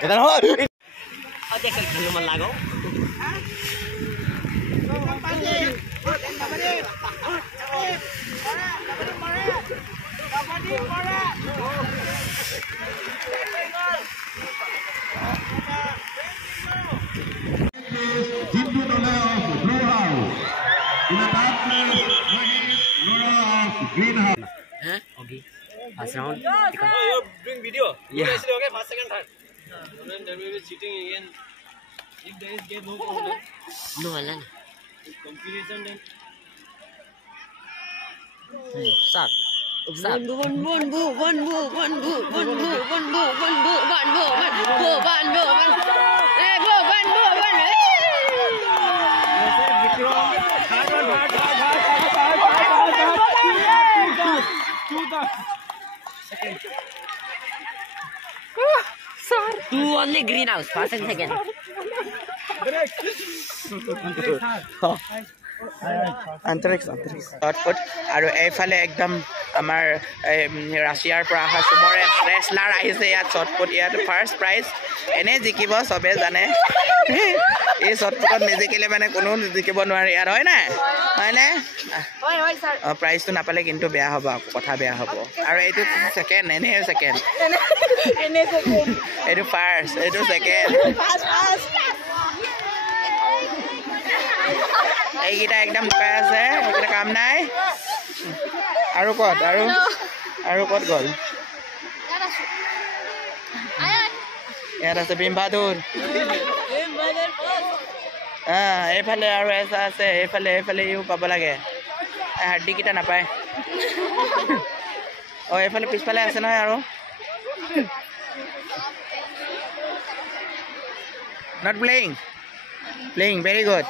Kita hot. Aja ke film lagu. Hindu Nola of Blue House. In the top place, Nola of Green House. Huh? Okay. Pass round. Oh, you bring video? Yeah. Okay, first, second, third. Then there will be cheating again. If there is game, no problem. No, Alan. Comparison then. Stop. Stop. Two only greenhouse. First and second. Antrix output আৰু এইফালে একদম আমাৰ ৰাছিয়াৰ পৰা অহা সুমৰ ৰেসলাৰ আহিছে ইয়াত shot put ইয়াত ফাৰ্ষ্ট প্ৰাইজ এনে জিকিব সবে জানে এই শটপুটত নিজিকিলে মানে কোনো জিকিব নোৱাৰে ইয়াত হয় না হয়নে হয় স্যাৰ প্ৰাইজটো নাপালে কিন্তু বেয়া হ'ব কথা বেয়া হ'ব আৰু এইটো সেকেন্ড এনে সেকেন্ড এইটো ফাৰ্ষ্ট এইটো সেকেন্ড এইকেইটা একদম লুকাই আছে এইকেইটা কাম নাই আৰু ক'ত গ'ল ইয়াত আছে ভীম বাহাদুৰ এইফালে আৰু এসা আছে এইফালে ইও পাব লাগে হাৰ্ডিকেইটা নাপায় এইফালে পিছফালে আছে নহয় আৰু not playing very good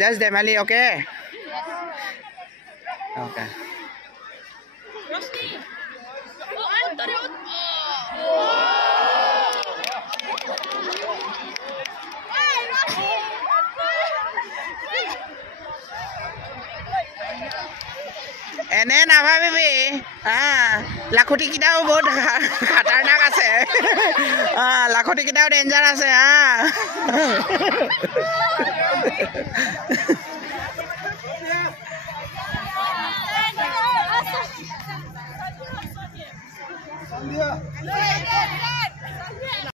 just Demali okay এনে নাভাবিবি লাখুটি কিটাও বহুত খাতাৰনাক আছে লাখুটি কিটাও ডেঞ্জাৰ আছে